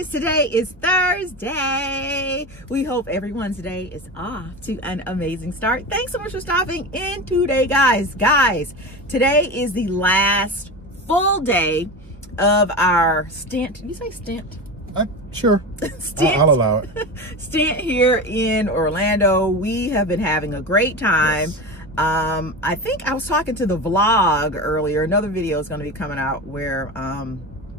guys, today is Thursday. We hope everyone's day is off to an amazing start. Thanks so much for stopping in today, guys. Today is the last full day of our stint. Did you say stint? Sure. I'll allow it. Stint here in Orlando. We have been having a great time. Yes. I think I was talking to the vlog earlier. Another video is going to be coming out where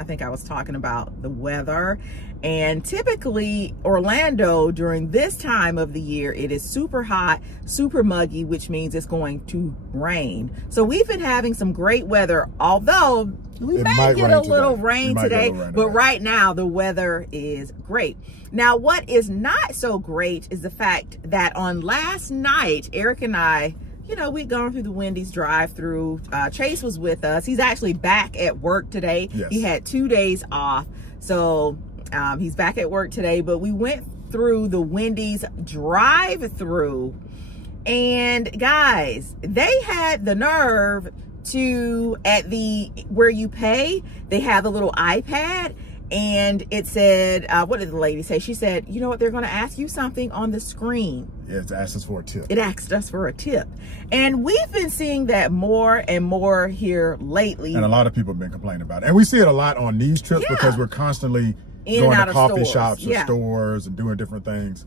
I think I was talking about the weather. And typically Orlando during this time of the year, it is super hot, super muggy, which means it's going to rain. So we've been having some great weather, although we might get a little rain today, but right now the weather is great. Now, what is not so great is the fact that on last night, Eric and I, you know, we'd gone through the Wendy's drive-through. Chase was with us. He's actually back at work today. Yes. He had 2 days off. So he's back at work today, but we went through the Wendy's drive-through, and guys, they had the nerve to, where you pay, they have a little iPad, and it said, what did the lady say? She said, you know what, they're going to ask you something on the screen. Yeah, it asked us for a tip. It asked us for a tip. And we've been seeing that more and more here lately. And a lot of people have been complaining about it. And we see it a lot on these trips because we're constantly going to coffee shops or stores and doing different things.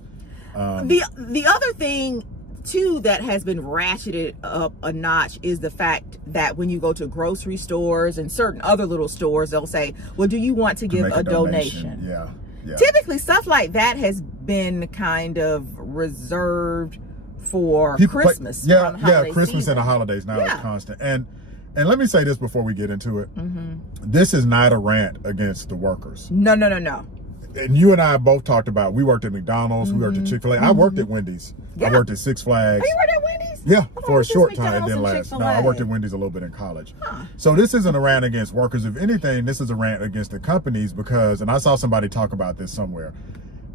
The other thing too that has been ratcheted up a notch is the fact that when you go to grocery stores and certain other little stores, they'll say, well, do you want to give a donation? Yeah. Typically stuff like that has been kind of reserved for Christmas. Christmas season. And the holidays now is constant. And let me say this before we get into it. This is not a rant against the workers. No. And you and I both talked about, we worked at McDonald's, we worked at Chick-fil-A. I worked at Wendy's. I worked at Six Flags. Oh, you worked at Wendy's? Yeah, for a short time. It didn't last. No, I worked at Wendy's a little bit in college. So this isn't a rant against workers. If anything, this is a rant against the companies because, and I saw somebody talk about this somewhere,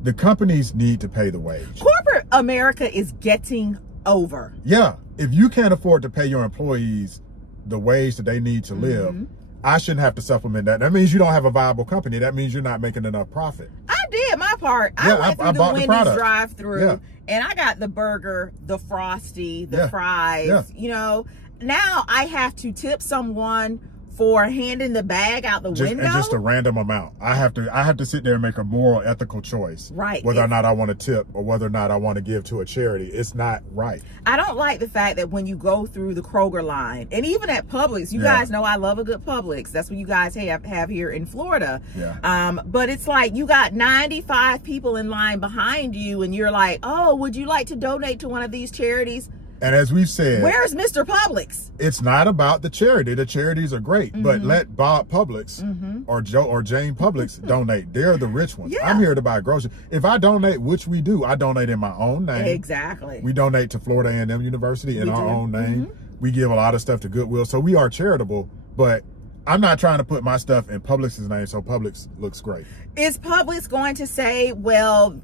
the companies need to pay the wage. Corporate America is getting over. Yeah. If you can't afford to pay your employees the wage that they need to live, I shouldn't have to supplement that. That means you don't have a viable company. That means you're not making enough profit. I did my part. I went through the Wendy's drive-through and I got the burger, the Frosty, the fries. You know, now I have to tip someone for handing the bag out the window. And just a random amount. I have to sit there and make a moral, ethical choice. Right. Whether or not I want to tip or whether or not I want to give to a charity. It's not right. I don't like the fact that when you go through the Kroger line, and even at Publix, you guys know I love a good Publix. That's what you guys have here in Florida. But it's like you got 95 people in line behind you and you're like, oh, would you like to donate to one of these charities? And as we've said, where's Mr. Publix? It's not about the charity. The charities are great, but let Bob Publix or Joe or Jane Publix donate. They're the rich ones. I'm here to buy groceries. If I donate, which we do, I donate in my own name. Exactly. We donate to Florida A&M University in our own name. We give a lot of stuff to Goodwill. So we are charitable, but I'm not trying to put my stuff in Publix's name so Publix looks great. Is Publix going to say, well,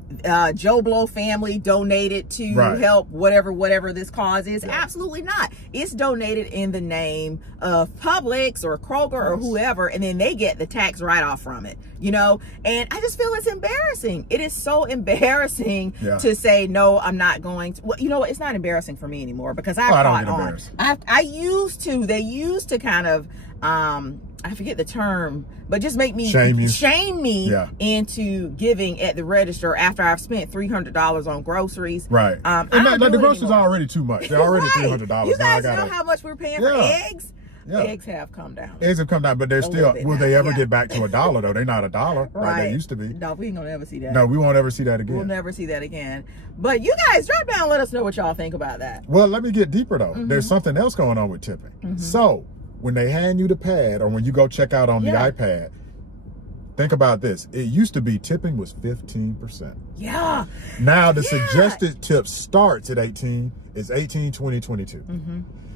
Joe Blow family donated to help whatever this cause is? Absolutely not. It's donated in the name of Publix or Kroger or whoever, and then they get the tax write-off from it, you know? And I just feel it's embarrassing. It is so embarrassing to say, no, I'm not going to. Well, you know what? It's not embarrassing for me anymore because I caught on. They used to kind of, I forget the term, but just make me shame me into giving at the register after I've spent $300 on groceries. Right. And the groceries are already too much. They're already $300. You guys know how much we're paying for eggs? Eggs have come down. Eggs have come down, but they're still, will they ever get back to $1 though? They're not $1 like they used to be. No, we ain't gonna ever see that. No, we won't ever see that again. We'll never see that again. But you guys, drop down and let us know what y'all think about that. Well, let me get deeper though. There's something else going on with tipping. So, when they hand you the pad or when you go check out on the iPad, think about this. It used to be tipping was 15%. Yeah. Now the suggested tip starts at 18, is 18, 20, 22.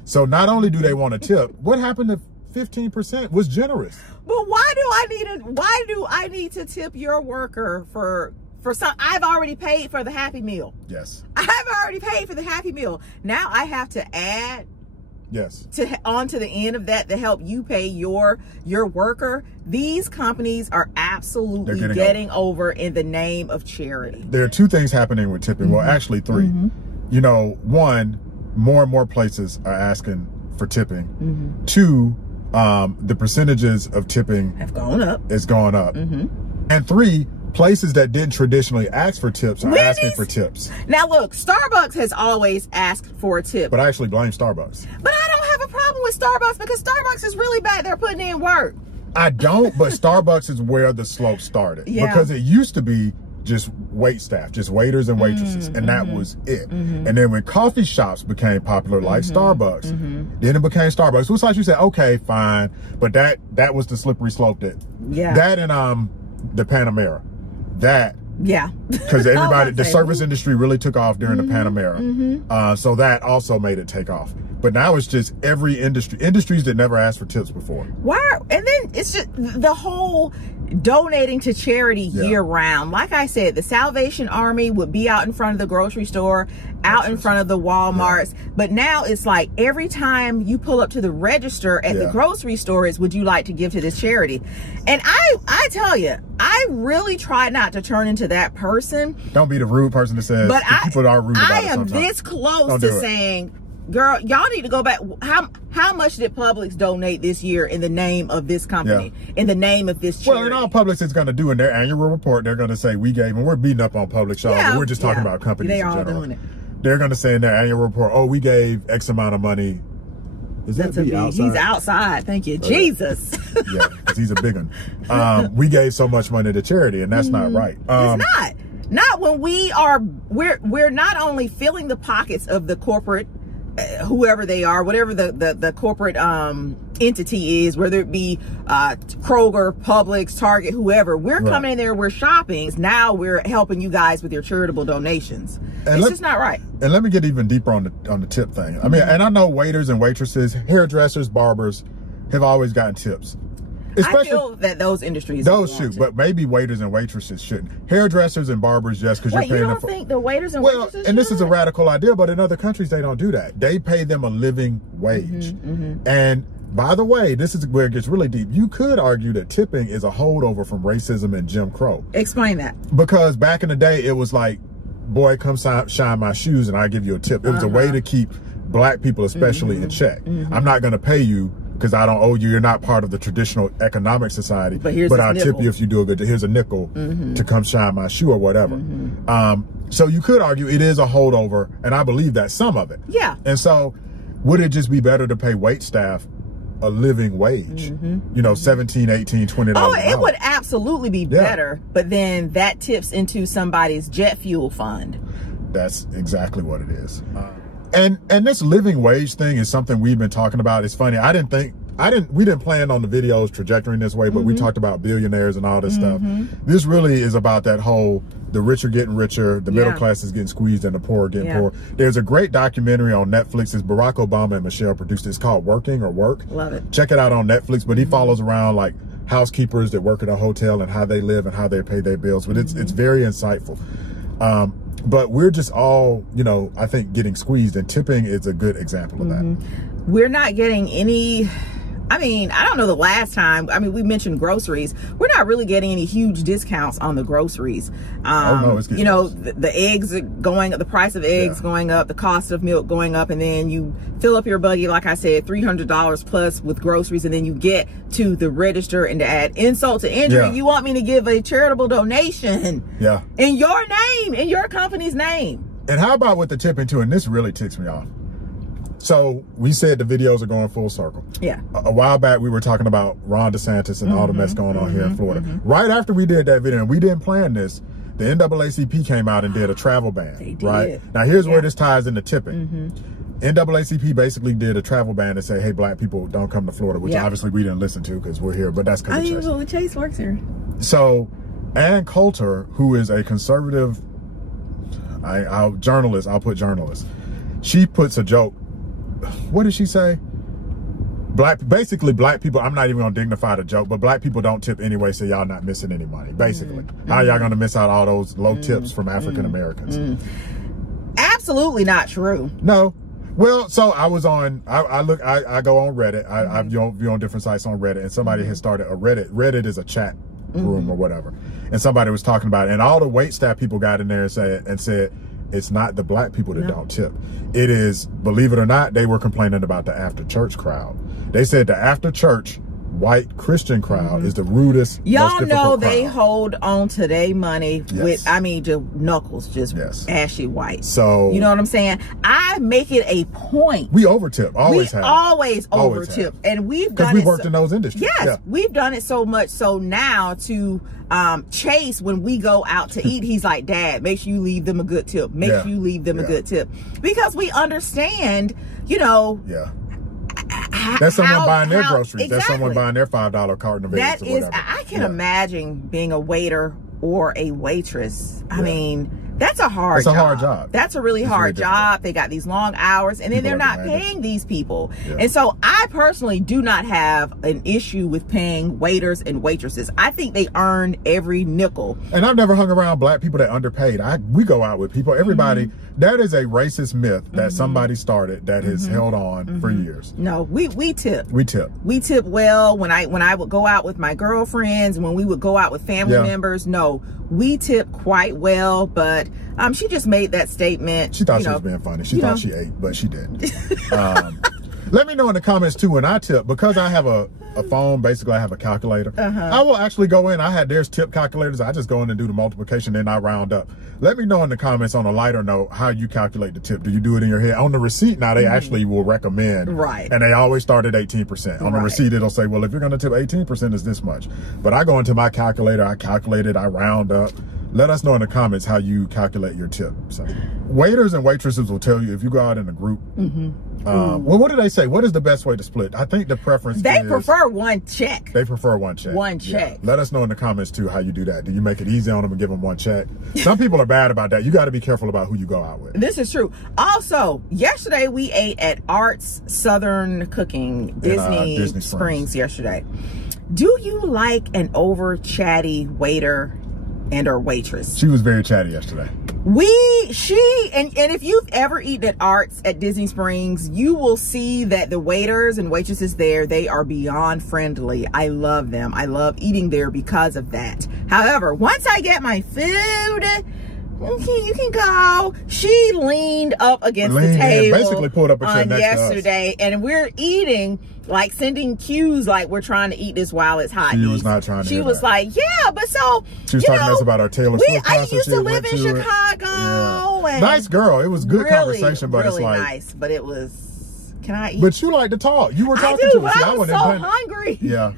So not only do they want to tip, what happened to 15% was generous. But why do I need to tip your worker for some? I've already paid for the Happy Meal. Yes. I've already paid for the Happy Meal. Now I have to add Yes. onto the end of that to help you pay your worker, these companies are absolutely getting over in the name of charity. There are two things happening with tipping. Well, actually three. You know, one, more and more places are asking for tipping. Two, the percentages of tipping have gone up. It's gone up. And three, places that didn't traditionally ask for tips are asking for tips. Now look, Starbucks has always asked for a tip. But I actually blame Starbucks. But I don't have a problem with Starbucks because Starbucks is really back there putting in work. I don't, but Starbucks is where the slope started. Because it used to be just wait staff, just waiters and waitresses, and that was it. And then when coffee shops became popular, like Starbucks, then it became Starbucks. So it's like you said, okay, fine, but that was the slippery slope that that and the Panamera, because everybody, the service industry really took off during the Panamera, so that also made it take off. But now it's just every industries that never asked for tips before. Why? And then it's just the whole donating to charity year round. Like I said, the Salvation Army would be out in front of the grocery store, out in front of the Walmarts. But now it's like every time you pull up to the register at the grocery store is, would you like to give to this charity? And I tell you, I really try not to turn into that person. Don't be the rude person that says, but people are rude about it sometimes. I am this close to saying, girl, y'all need to go back. How much did Publix donate this year in the name of this company, in the name of this charity? Well, and all Publix is going to do in their annual report, they're going to say, we gave, and we're beating up on Publix, y'all, but we're just talking about companies in general. They are doing it. They're going to say in their annual report, oh, we gave X amount of money. Is that outside? He's outside. Thank you, Jesus. Yeah, because he's a big one. We gave so much money to charity, and that's not right. It's not. Not when we're not only filling the pockets of the corporate, whoever they are, whatever the corporate entity is, whether it be Kroger, Publix, Target, whoever, we're coming in there, we're shopping. Now we're helping you guys with your charitable donations. And it's just not right. And let me get even deeper on the tip thing. I mean, and I know waiters and waitresses, hairdressers, barbers have always gotten tips. Especially, I feel that those industries should, but maybe waiters and waitresses shouldn't. Hairdressers and barbers, yes, because you're paying them for. You don't think the waiters and waitresses and this is a radical idea, but in other countries they don't do that. They pay them a living wage. And by the way, this is where it gets really deep. You could argue that tipping is a holdover from racism and Jim Crow. Explain that. Because back in the day, it was like, boy, come shine my shoes and I give you a tip. It was a way to keep black people especially in check. I'm not going to pay you because I don't owe you. You're not part of the traditional economic society. But I'll tip you if you do a good job. Here's a nickel to come shine my shoe or whatever. So you could argue it is a holdover, and I believe that some of it. Yeah. And so would it just be better to pay wait staff a living wage? You know, $17, $18, $20. Oh, it would absolutely be better, but then that tips into somebody's jet fuel fund. That's exactly what it is. And this living wage thing is something we've been talking about. It's funny. We didn't plan on the video's trajectory in this way, but we talked about billionaires and all this stuff. This really is about that whole, the rich are getting richer, the middle class is getting squeezed, and the poor are getting poor. There's a great documentary on Netflix. It's Barack Obama and Michelle produced it. It's called Working or Work. Love it. Check it out on Netflix, but he follows around like housekeepers that work at a hotel and how they live and how they pay their bills. But it's very insightful. But we're just all, you know, I think getting squeezed, and tipping is a good example of that. We're not getting any, I mean, I don't know the last time, I mean, we mentioned groceries. We're not really getting any huge discounts on the groceries. You know, the eggs are going up, the price of eggs going up, the cost of milk going up, and then you fill up your buggy, like I said, $300 plus with groceries, and then you get to the register, and to add insult to injury, you want me to give a charitable donation in your name, in your company's name. And how about with the tipping too, and this really ticks me off. So we said the videos are going full circle. Yeah. A while back, we were talking about Ron DeSantis and all the mess going on here in Florida. Right after we did that video, and we didn't plan this, the NAACP came out and did a travel ban. They did. Right? Now, here's where this ties into tipping. NAACP basically did a travel ban and say, hey, black people don't come to Florida, which obviously we didn't listen to because we're here, but that's because of Chase. Well, Chase works here. So Ann Coulter, who is a conservative journalist, I'll put journalist, she puts a joke. What did she say? Basically black people, I'm not even gonna dignify the joke, but black people don't tip anyway, so y'all not missing any money, basically. How y'all gonna miss out all those low tips from African Americans? Absolutely not true. No, Well, so I was on, I go on Reddit. I view on different sites on Reddit, and somebody has started a Reddit. Reddit is a chat room or whatever. And somebody was talking about it, and all the wait staff people got in there and said, it's not the black people that don't tip. It is, believe it or not, they were complaining about the after church crowd. They said the after church white Christian crowd is the rudest. Y'all know they hold on to their money with, I mean, just knuckles, just ashy white. So, you know what I'm saying? I make it a point. We overtip, always have. Always overtip. And we've done it. Because we worked in those industries. Yes, we've done it so much. So now to Chase, when we go out to eat, he's like, Dad, make sure you leave them a good tip. Make sure you leave them a good tip. Because we understand, you know. That's someone buying their groceries. That's someone buying their $5 carton of eggs. That is, I can imagine being a waiter or a waitress. I mean, that's a hard job. It's a hard job. That's a really hard job. They got these long hours, and then they're not paying these people. And so I personally do not have an issue with paying waiters and waitresses. I think they earn every nickel. And I've never hung around black people that underpaid. We go out with people. Everybody, that is a racist myth that somebody started that has held on for years. No, we tip. We tip. We tip well. When I would go out with my girlfriends, when we would go out with family members, no, we tip quite well, but she just made that statement. She thought she was being funny. She thought she ate, but she didn't. Let me know in the comments too when I tip, because I have a phone, basically I have a calculator. I will actually go in. There's tip calculators. I just go in and do the multiplication, then I round up. Let me know in the comments on a lighter note how you calculate the tip. Do you do it in your head? On the receipt now, they actually will recommend. And they always start at 18%. On the receipt, it'll say, well, if you're going to tip 18%, it's this much. But I go into my calculator, I calculate it, I round up. Let us know in the comments how you calculate your tip. So, waiters and waitresses will tell you if you go out in a group. Well, what do they say? What is the best way to split? I think the preference is... They prefer one check. They prefer one check. One check. Let us know in the comments too how you do that. Do you make it easy on them and give them one check? Some people are bad about that. You got to be careful about who you go out with. This is true. Also, yesterday we ate at Art's Southern Cooking, Disney Springs yesterday. Do you like an over chatty waiter and or waitress? She was very chatty yesterday. And if you've ever eaten at Arts at Disney Springs, you will see that the waiters and waitresses there, they are beyond friendly. I love them. I love eating there because of that. However, once I get my food, okay, you can go. She leaned up against the table, basically pulled up a chair next yesterday, to us. And we're eating, like sending cues like we're trying to eat this while it's hot. She was not trying to. She was like, yeah, but so she was talking to us about our Taylor Swift concert. I used to live in Chicago. And nice girl. It was good conversation, but it's like nice. But it was. Can I eat? But you like to talk. You were talking to us. I was so hungry. Yeah.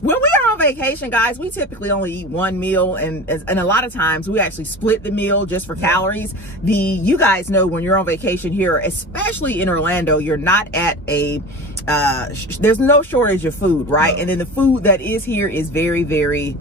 When we are on vacation, guys, we typically only eat one meal, and a lot of times we actually split the meal just for calories. You guys know when you're on vacation here, especially in Orlando, you're not at a there's no shortage of food, right? And then the food that is here is very, very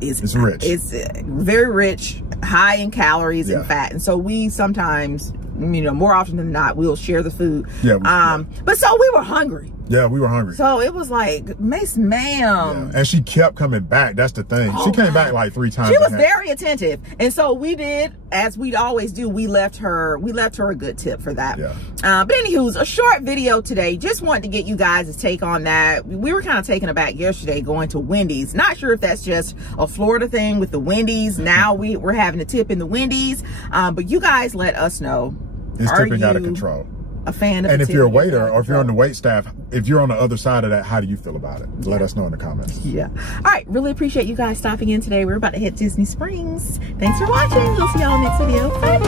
it's rich. It's very rich, high in calories and fat, and so we sometimes, you know, more often than not, we'll share the food. But so we were hungry. Yeah, we were hungry. So it was like, Miss Ma'am. And she kept coming back. That's the thing. She came back like 3 times. She was very attentive. And so we did, as we'd always do, we left her a good tip for that. But anywho, a short video today. Just wanted to get you guys a take on that. We were kind of taken aback yesterday going to Wendy's. Not sure if that's just a Florida thing with the Wendy's. Now we're having a tip in the Wendy's. But you guys let us know. Is tipping out of control? A fan of and if you're a waiter or if you're on the wait staff, if you're on the other side of that, how do you feel about it? Let us know in the comments. All right, really appreciate you guys stopping in today. We're about to hit Disney Springs. Thanks for watching. We'll see y'all next video. Bye.